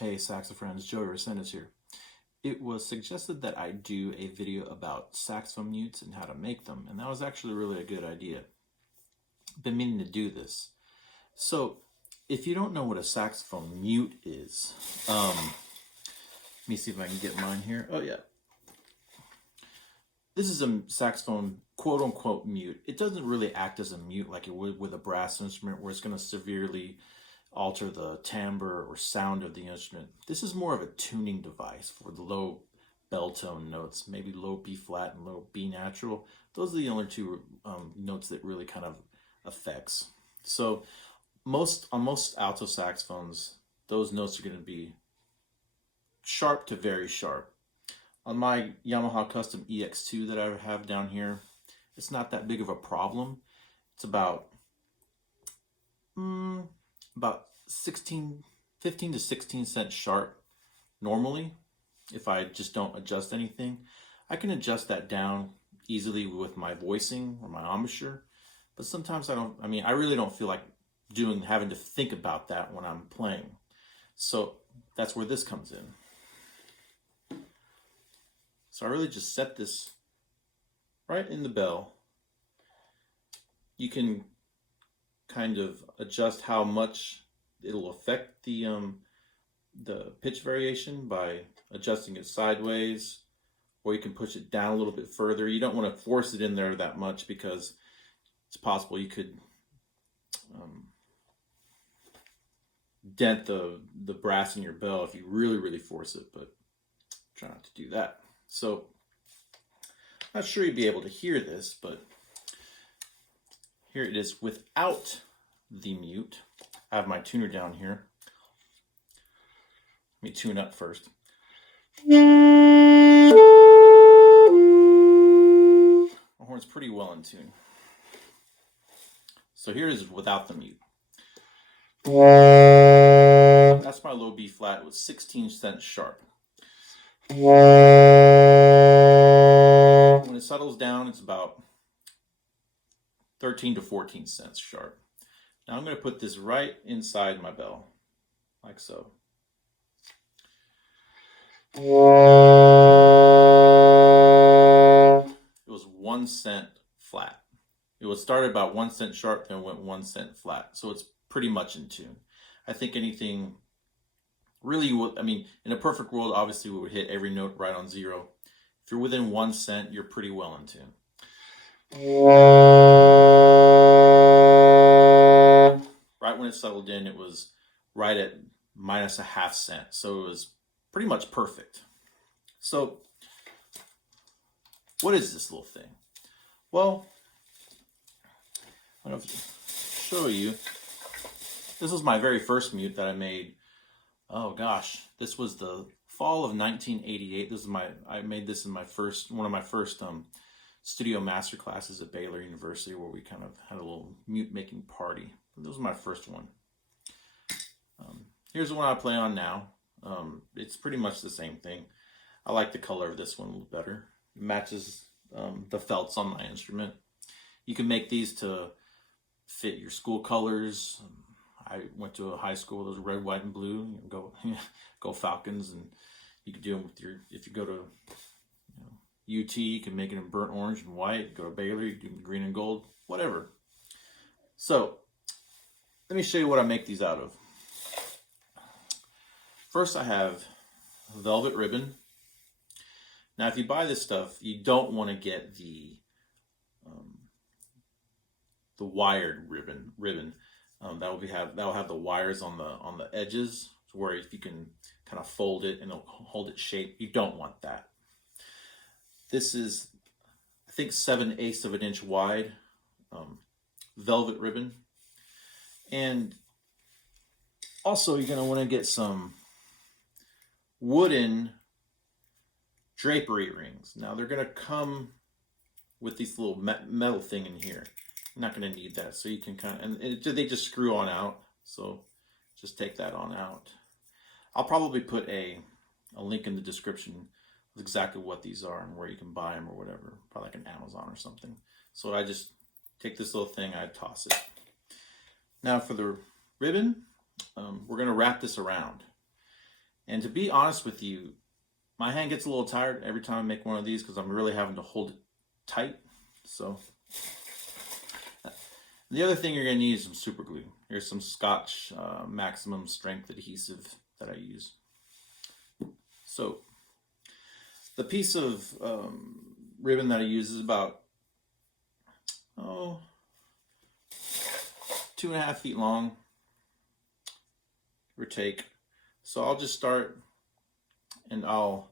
Hey, saxophones, Joey Resendez here. It was suggested that I do a video about saxophone mutes and how to make them, and that was actually really a good idea. Been meaning to do this. So, if you don't know what a saxophone mute is, let me see if I can get mine here. Oh yeah, this is a saxophone quote-unquote mute. It doesn't really act as a mute like it would with a brass instrument, where it's going to severely alter the timbre or sound of the instrument. This is more of a tuning device for the low bell tone notes, maybe low B flat and low B natural. Those are the only two notes that really kind of affects. So on most alto saxophones, those notes are going to be sharp to very sharp. On my Yamaha Custom EX2 that I have down here, it's not that big of a problem. It's about 15 to 16 cents sharp normally if I just don't adjust anything. I can adjust that down easily with my voicing or my embouchure, but sometimes I really don't feel like having to think about that when I'm playing. So that's where this comes in. So I really just set this right in the bell. You can kind of adjust how much it'll affect the pitch variation by adjusting it sideways, or you can push it down a little bit further. You don't want to force it in there that much because it's possible you could dent the brass in your bell if you really force it, but try not to do that. So I'm not sure you'd be able to hear this, but here it is without the mute. I have my tuner down here. Let me tune up first. My horn's pretty well in tune. So here it is without the mute. That's my low B flat with 16 cents sharp. When it settles down, it's about 13 to 14 cents sharp. Now I'm going to put this right inside my bell, like so. It was 1 cent flat. It was started about 1 cent sharp, then went 1 cent flat. So it's pretty much in tune. I think anything really in a perfect world, obviously we would hit every note right on zero. If you're within 1 cent, you're pretty well in tune. Right when it settled in, it was right at minus a half cent. So it was pretty much perfect. So what is this little thing? Well, I don't know if I show you. This was my very first mute that I made. Oh gosh, this was the fall of 1988. I made this in one of my first studio master classes at Baylor University, where we kind of had a little mute making party. This was my first one. Here's the one I play on now. It's pretty much the same thing. I like the color of this one a little better. It matches the felts on my instrument. You can make these to fit your school colors. I went to a high school that was red, white, and blue. Go Falcons, and you could do them with if you go to UT, you can make it in burnt orange and white. Go to Baylor, you do green and gold, whatever. So let me show you what I make these out of. First, I have velvet ribbon. Now, if you buy this stuff, you don't want to get the wired ribbon. That will have the wires on the edges, where if you can kind of fold it and it'll hold its shape. You don't want that. This is, I think, 7/8 of an inch wide velvet ribbon. And also, you're going to want to get some wooden drapery rings. Now, they're going to come with this little metal thing in here. You're not going to need that. So you can they just screw on out. So just take that on out. I'll probably put a link in the description with exactly what these are and where you can buy them or whatever. Probably like an Amazon or something. So I just take this little thing, I toss it. Now for the ribbon, we're going to wrap this around. And to be honest with you, my hand gets a little tired every time I make one of these because I'm really having to hold it tight. So the other thing you're going to need is some super glue. Here's some Scotch maximum strength adhesive that I use. So the piece of ribbon that I use is about 2.5 feet long, or take. So I'll just start, and I'll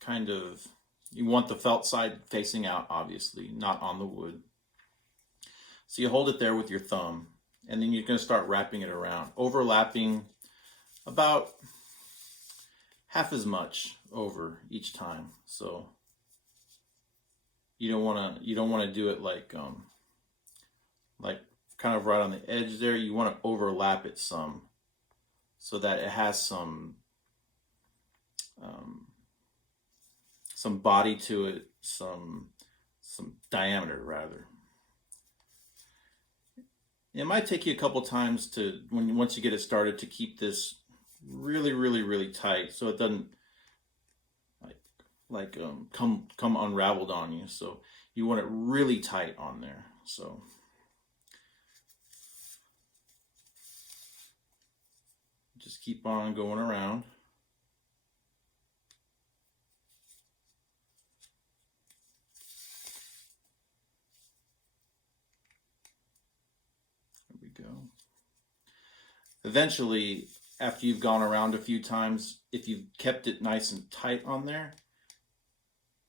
kind of, you want the felt side facing out, obviously, not on the wood. So you hold it there with your thumb, and then you're going to start wrapping it around, overlapping about half as much over each time. So you don't want to do it like kind of right on the edge there. You want to overlap it some so that it has some body to it, some diameter rather. It might take you a couple times to once you get it started to keep this really tight so it doesn't come unraveled on you. So you want it really tight on there. So just keep on going around. There we go. Eventually, after you've gone around a few times, if you've kept it nice and tight on there,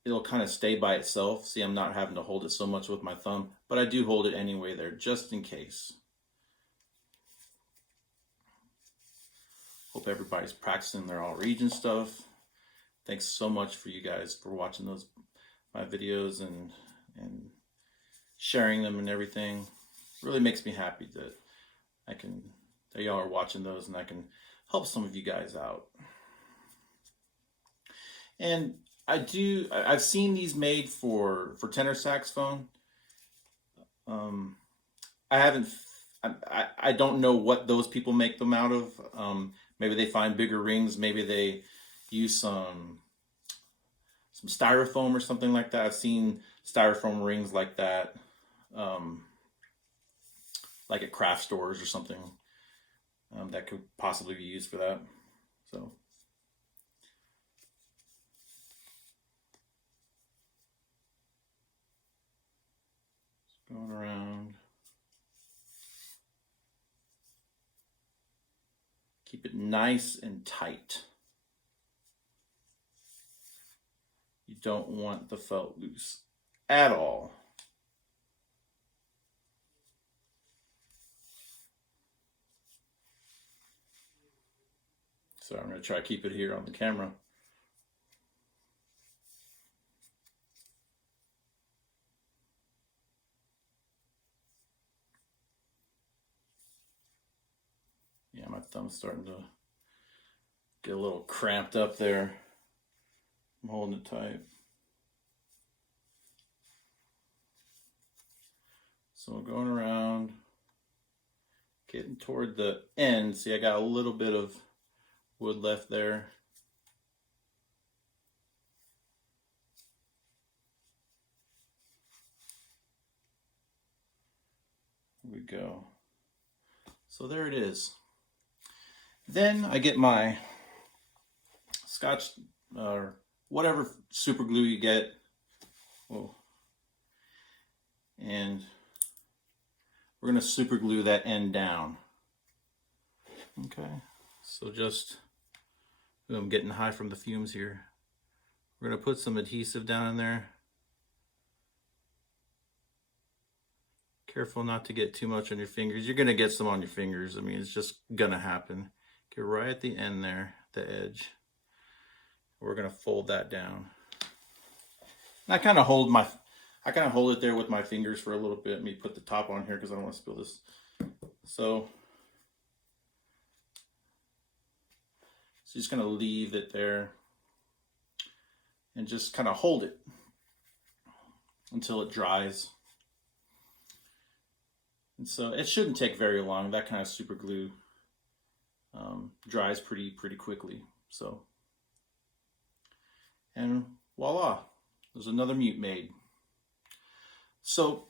it'll kind of stay by itself. See, I'm not having to hold it so much with my thumb, but I do hold it anyway there, just in case. Hope everybody's practicing their all region stuff. Thanks so much for you guys for watching my videos and sharing them and everything. Really makes me happy that that y'all are watching those and I can help some of you guys out. And I've seen these made for tenor saxophone. I don't know what those people make them out of. Maybe they find bigger rings. Maybe they use some styrofoam or something like that. I've seen styrofoam rings like that, like at craft stores or something, that could possibly be used for that. So going around. Keep it nice and tight. You don't want the felt loose at all. So I'm going to try to keep it here on the camera. Yeah, my thumb's starting to get a little cramped up there. I'm holding it tight. So I'm going around, getting toward the end. See, I got a little bit of wood left there. Here we go. So there it is. Then I get my Scotch or whatever super glue you get. Oh. And we're going to super glue that end down. Okay. So just, I'm getting high from the fumes here. We're going to put some adhesive down in there. Careful not to get too much on your fingers. You're going to get some on your fingers. I mean, it's just going to happen. Get right at the end there, the edge. We're going to fold that down. And I kind of hold it there with my fingers for a little bit. Let me put the top on here because I don't want to spill this. So just going to leave it there and just kind of hold it until it dries. And so it shouldn't take very long. That kind of super glue dries pretty quickly. So, and voila, there's another mute made. So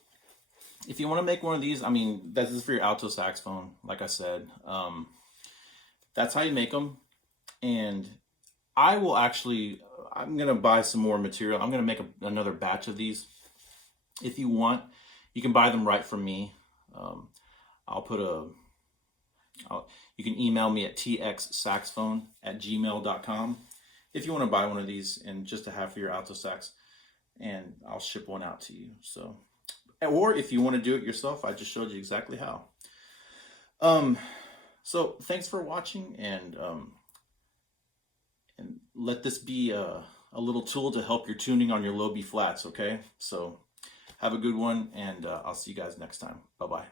if you want to make one of these, I mean, this is for your alto saxophone, like I said. That's how you make them. And I will actually, I'm going to buy some more material. I'm going to make another batch of these. If you want, you can buy them right from me. You can email me at txsaxophone@gmail.com if you want to buy one of these and just to have for your alto sax, and I'll ship one out to you. So, or if you want to do it yourself, I just showed you exactly how. So thanks for watching, and let this be a little tool to help your tuning on your low B flats. Okay, so have a good one, and I'll see you guys next time. Bye bye.